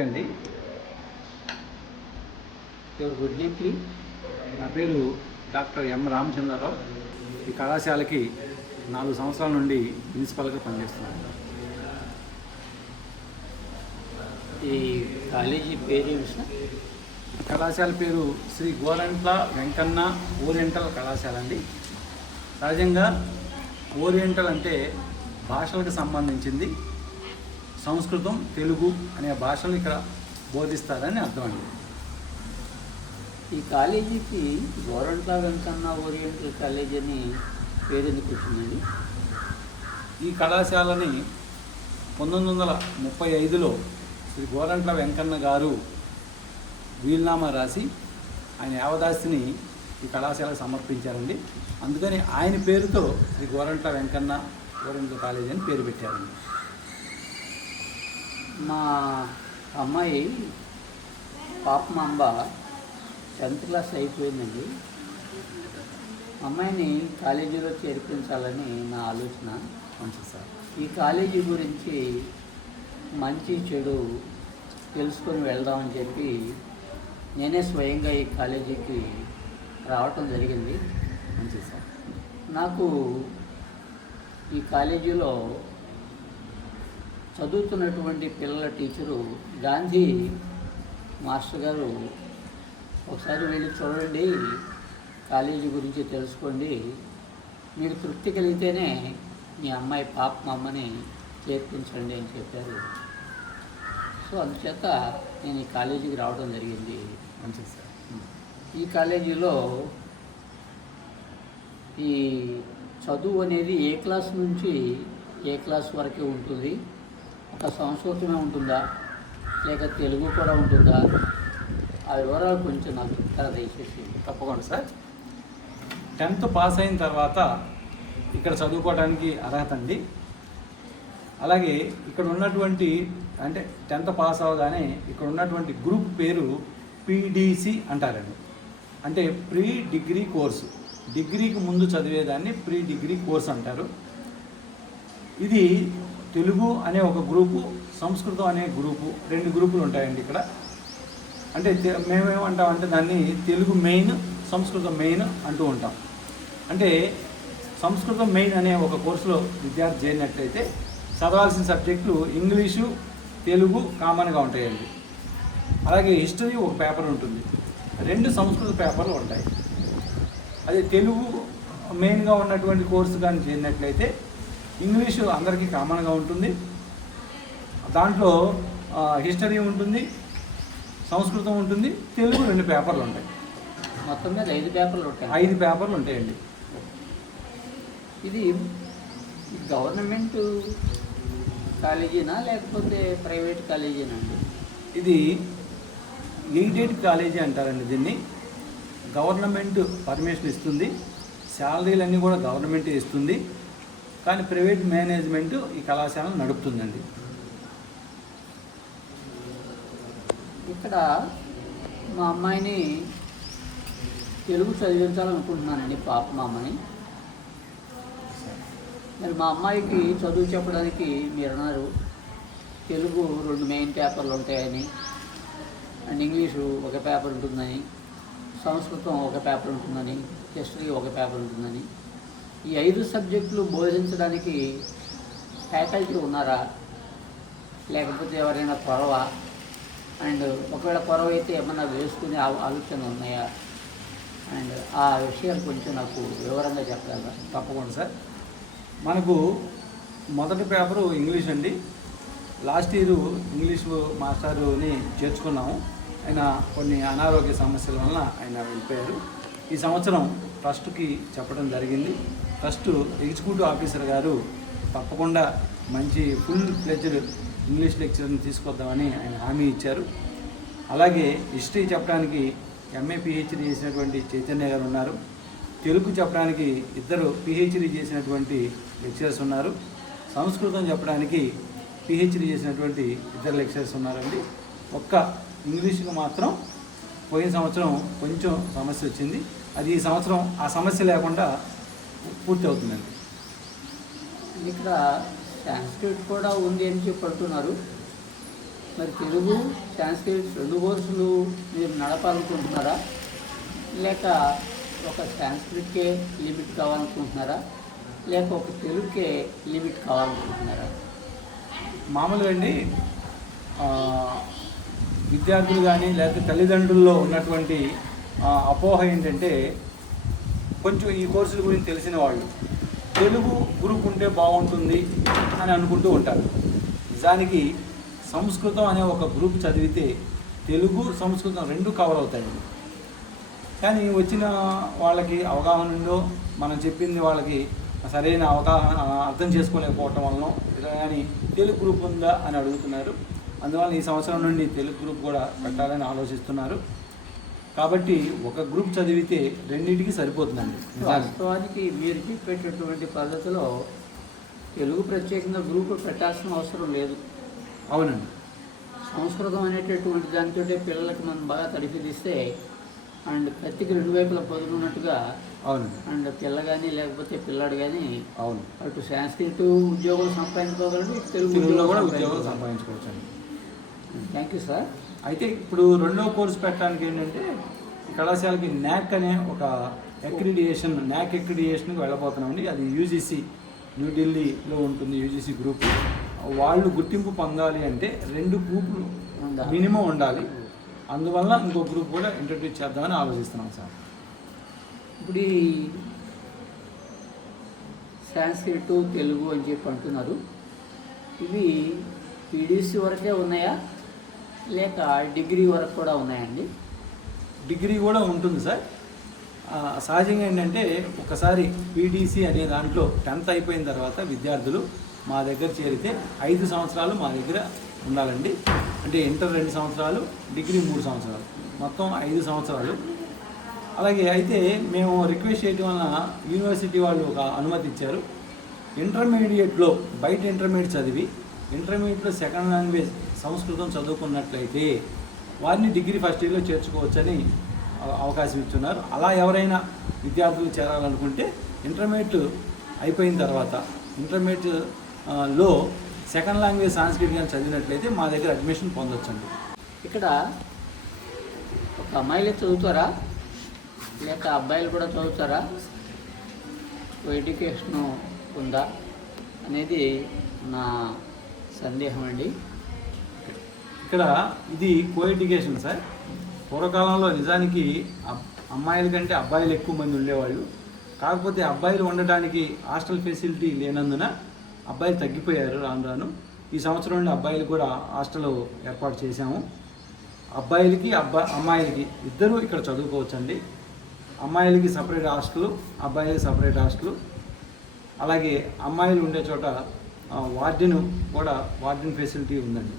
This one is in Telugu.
అండి. Your good name please. నా పేరు డాక్టర్ ఎం రామచంద్రరావు. ఈ కళాశాలకి 4 సంవత్సరాల నుండి ప్రిన్సిపల్గా పనిచేస్తున్నాను. ఈ కాలేజీ పేరేమి సార్? కళాశాల పేరు శ్రీ గోరంట్ల వెంకన్న ఓరియంటల్ కళాశాల అండి. సహజంగా ఓరియంటల్ అంటే భాషలకు సంబంధించింది. సంస్కృతం, తెలుగు అనే భాషలు ఇక్కడ బోధిస్తారని అర్థం అండి. ఈ కాలేజీకి గోరంట్ల వెంకన్న ఓరియంటల్ కాలేజ్ అని పేరు ఎందుకు వచ్చిందండి? ఈ కళాశాలని 1935లో శ్రీ గోరంట్ల వెంకన్న గారు వీలునామా రాసి ఆయన యావదాస్తిని ఈ కళాశాలకు సమర్పించారండి. అందుకని ఆయన పేరుతో శ్రీ గోరంట్ల వెంకన్న ఓరియంటల్ కాలేజ్ అని పేరు పెట్టారండి. మా అమ్మాయి పాపమాంబ 10th క్లాస్ అయిపోయిందండి. అమ్మాయిని కాలేజీలో చేర్పించాలని నా ఆలోచన. మంచిది సార్. ఈ కాలేజీ గురించి మంచి చెడు తెలుసుకొని వెళ్దామని చెప్పి నేనే స్వయంగా ఈ కాలేజీకి రావటం జరిగింది. మంచిది సార్. నాకు ఈ కాలేజీలో చదువుతున్నటువంటి పిల్లల టీచరు గాంధీ మాస్టర్ గారు ఒకసారి వెళ్ళి చూడండి, కాలేజీ గురించి తెలుసుకోండి, మీరు తృప్తి కలిగితేనే మీ అమ్మాయి పాప అమ్మని చేర్పించండి అని చెప్పారు. సో అందుచేత నేను ఈ కాలేజీకి రావడం జరిగింది. మంచిది సార్. ఈ కాలేజీలో ఈ చదువు అనేది ఏ క్లాస్ నుంచి ఏ క్లాస్ వరకే ఉంటుంది? ఒక సంస్కృతమే ఉంటుందా, లేక తెలుగు కూడా ఉంటుందా? ఆ వివరాలు కొంచెం నాకు చెప్తారా దయచేసి? తప్పకుండా సార్. 10th పాస్ అయిన తర్వాత ఇక్కడ చదువుకోవడానికి అర్హత అండి. అలాగే ఇక్కడ ఉన్నటువంటి 10th పాస్ అవగానే ఇక్కడ ఉన్నటువంటి గ్రూప్ పేరు పీడీసీ అంటారండి. అంటే ప్రీ డిగ్రీ కోర్సు. డిగ్రీకి ముందు చదివేదాన్ని ప్రీ డిగ్రీ కోర్స్ అంటారు. ఇది తెలుగు అనే ఒక గ్రూపు, సంస్కృతం అనే గ్రూపు, 2 గ్రూపులు ఉంటాయండి ఇక్కడ. అంటే మేమేమంటామంటే దాన్ని తెలుగు మెయిన్, సంస్కృతం మెయిన్ అంటూ ఉంటాం. అంటే సంస్కృతం మెయిన్ అనే ఒక కోర్సులో విద్యార్థి చేరినట్లయితే చదవాల్సిన సబ్జెక్టులు ఇంగ్లీషు, తెలుగు కామన్గా ఉంటాయండి. అలాగే హిస్టరీ ఒక పేపర్ ఉంటుంది, 2 సంస్కృత పేపర్లు ఉంటాయి. అదే తెలుగు మెయిన్గా ఉన్నటువంటి కోర్సు కానీ చేరినట్లయితే ఇంగ్లీషు అందరికీ కామన్గా ఉంటుంది, దాంట్లో హిస్టరీ ఉంటుంది, సంస్కృతం ఉంటుంది, తెలుగు 2 పేపర్లు ఉంటాయి. మొత్తం మీద 5 పేపర్లు ఉంటాయి. 5 పేపర్లు ఉంటాయండి. ఇది గవర్నమెంట్ కాలేజీనా లేకపోతే ప్రైవేట్ కాలేజీనా అండి? ఇది ఎయిడెడ్ కాలేజీ అంటారండి దీన్ని. గవర్నమెంట్ పర్మిషన్ ఇస్తుంది, శాలరీలన్నీ కూడా గవర్నమెంటే ఇస్తుంది, కానీ ప్రైవేట్ మేనేజ్మెంట్ ఈ కళాశాలను నడుపుతుందండి. ఇక్కడ మా అమ్మాయిని తెలుగు చదివించాలనుకుంటున్నానండి, పాప మా అమ్మని. మరి మా అమ్మాయికి చదువు చెప్పడానికి మీరు అన్నారు తెలుగు 2 మెయిన్ పేపర్లు ఉంటాయని, అండ్ ఇంగ్లీషు ఒక పేపర్ ఉంటుందని, సంస్కృతం ఒక పేపర్ ఉంటుందని, హిస్టరీ ఒక పేపర్ ఉంటుందని. ఈ 5 సబ్జెక్టులు బోధించడానికి ఫ్యాకల్టీ ఉన్నారా, లేకపోతే ఎవరైనా కొరవ? అండ్ ఒకవేళ కొరవ అయితే ఏమన్నా వేసుకునే ఆలోచనలు ఉన్నాయా? అండ్ ఆ విషయాలు కొంచెం నాకు వివరంగా చెప్పగలరా? తప్పకుండా సార్. మనకు మొదటి పేపరు ఇంగ్లీష్ అండి. లాస్ట్ ఇయర్ ఇంగ్లీష్ మాస్టర్ని చేర్చుకున్నాము. ఆయన కొన్ని అనారోగ్య సమస్యల వలన ఆయన వెళ్ళిపోయారు. ఈ సంవత్సరం ట్రస్ట్కి చెప్పడం జరిగింది. ట్రస్ట్ ఎగ్జిక్యూటివ్ ఆఫీసర్ గారు తప్పకుండా మంచి ఫుల్ ఫ్లెడ్జ్డ్ ఇంగ్లీష్ లెక్చర్ని తీసుకొద్దామని ఆయన హామీ ఇచ్చారు. అలాగే హిస్టరీ చెప్పడానికి ఎంఏ పిహెచ్డీ చేసినటువంటి చైతన్య గారు ఉన్నారు. తెలుగు చెప్పడానికి 2 పిహెచ్డీ చేసినటువంటి లెక్చరర్స్ ఉన్నారు. సంస్కృతం చెప్పడానికి పిహెచ్డీ చేసినటువంటి 2 లెక్చరర్స్ ఉన్నారండి. ఒక్క ఇంగ్లీష్కి మాత్రం పోయిన సంవత్సరం కొంచెం సమస్య వచ్చింది. అది ఈ సంవత్సరం ఆ సమస్య లేకుండా పూర్తి అవుతుందండి. ఇక్కడ సాంస్క్రిట్ కూడా ఉంది అని చెప్పి అంటున్నారు. మరి తెలుగు సాంస్క్రిట్ 2 కోర్సులు మీరు నడపాలనుకుంటున్నారా, లేక ఒక సాంస్క్రిట్కే లిమిట్ కావాలనుకుంటున్నారా, లేక ఒక తెలుగుకే లిమిట్ కావాలనుకుంటున్నారా? మామూలుగా అండి విద్యార్థులు కానీ లేకపోతే తల్లిదండ్రుల్లో ఉన్నటువంటి అపోహ ఏంటంటే కొంచెం ఈ కోర్సుల గురించి తెలిసిన వాళ్ళు తెలుగు గ్రూప్ ఉంటే బాగుంటుంది అని అనుకుంటూ ఉంటారు. నిజానికి సంస్కృతం అనే ఒక గ్రూప్ చదివితే తెలుగు సంస్కృతం 2 కవర్ అవుతాయండి. కానీ వచ్చిన వాళ్ళకి అవగాహన ఉందో మనం చెప్పింది వాళ్ళకి సరైన అవగాహన అర్థం చేసుకోలేకపోవటం వలన కానీ తెలుగు గ్రూప్ ఉందా అని అడుగుతున్నారు. అందువల్ల ఈ సంవత్సరం నుండి తెలుగు గ్రూప్ కూడా పెట్టాలని ఆలోచిస్తున్నారు. కాబట్టి ఒక గ్రూప్ చదివితే రెండింటికి సరిపోతుందండి. వాస్తవానికి మీరు చెప్పేటటువంటి పద్ధతిలో తెలుగు ప్రత్యేకంగా గ్రూపు పెట్టాల్సిన అవసరం లేదు. అవునండి. సంస్కృతం అనేటటువంటి దానితో పిల్లలకి మనం బాగా తడిపిదిస్తే అండ్ కత్తికి 2 వైపులా పదునున్నట్టుగా అవును. అండ్ పిల్ల కానీ లేకపోతే పిల్లాడు కానీ అవును అటు సాంస్క్రిట్ ఉద్యోగాలు సంపాదించుకోగలరు, తెలుగులో కూడా ఉద్యోగాలు సంపాదించుకోవచ్చు అండి. Thank you sir. అయితే ఇప్పుడు 2వ కోర్సు పెట్టడానికి ఏంటంటే ఈ కళాశాలకి న్యాక్ అనే ఒక న్యాక్ అక్రిడియేషన్కి వెళ్ళబోతున్నామండి. అది యూజీసీ న్యూఢిల్లీలో ఉంటుంది. యూజీసీ గ్రూప్ వాళ్ళు గుర్తింపు పొందాలి అంటే 2 గ్రూపులు మినిమం ఉండాలి. అందువల్ల ఇంకో గ్రూప్ కూడా ఇంట్రడ్యూస్ చేద్దామని ఆలోచిస్తున్నాం సార్. ఇప్పుడు ఈ సాంస్క్రిట్ తెలుగు అని చెప్పి అంటున్నారు, ఇవి పీడీసీ వరకే ఉన్నాయా లేక డిగ్రీ వరకు కూడా ఉన్నాయండి? డిగ్రీ కూడా ఉంటుంది సార్. సహజంగా ఏంటంటే ఒకసారి పీడీసీ అనే దాంట్లో 10th అయిపోయిన తర్వాత విద్యార్థులు మా దగ్గర చేరితే 5 సంవత్సరాలు మా దగ్గర ఉండాలండి. అంటే ఇంటర్ 2 సంవత్సరాలు, డిగ్రీ 3 సంవత్సరాలు, మొత్తం 5 సంవత్సరాలు. అలాగే అయితే మేము రిక్వెస్ట్ చేయడం వలన యూనివర్సిటీ వాళ్ళు ఒక అనుమతి ఇచ్చారు. ఇంటర్మీడియట్లో బయట ఇంటర్మీడియట్ చదివి ఇంటర్మీడియట్లో సెకండ్ లాంగ్వేజ్ సంస్కృతం చదువుకున్నట్లయితే వారిని డిగ్రీ ఫస్ట్ ఇయర్లో చేర్చుకోవచ్చని అవకాశం ఇస్తున్నారు. అలా ఎవరైనా విద్యార్థులు చేరాలనుకుంటే ఇంటర్మీడియట్ అయిపోయిన తర్వాత ఇంటర్మీడియట్లో సెకండ్ లాంగ్వేజ్ సాంస్క్రిట్ కానీ చదివినట్లయితే మా దగ్గర అడ్మిషన్ పొందొచ్చండి. ఇక్కడ ఒక అమ్మాయిలే చదువుతారా లేక అబ్బాయిలు కూడా చదువుతారా, ఎడ్యుకేషను ఉందా అనేది నా సందేహం అండి. ఇక్కడ ఇది కో ఎడ్యుకేషన్ సార్. పూర్వకాలంలో నిజానికి అమ్మాయిల కంటే అబ్బాయిలు ఎక్కువ మంది ఉండేవాళ్ళు. కాకపోతే అబ్బాయిలు ఉండటానికి హాస్టల్ ఫెసిలిటీ లేనందున అబ్బాయిలు తగ్గిపోయారు రాను రాను. ఈ సంవత్సరం నుండి అబ్బాయిలు కూడా హాస్టల్ ఏర్పాటు చేశాము. అబ్బాయిలకి అమ్మాయిలకి ఇద్దరూ ఇక్కడ చదువుకోవచ్చండి. అమ్మాయిలకి సపరేట్ హాస్టల్, అబ్బాయిలకి సపరేట్ హాస్టల్. అలాగే అమ్మాయిలు ఉండే చోట వార్డెన్ ఫెసిలిటీ ఉందండి.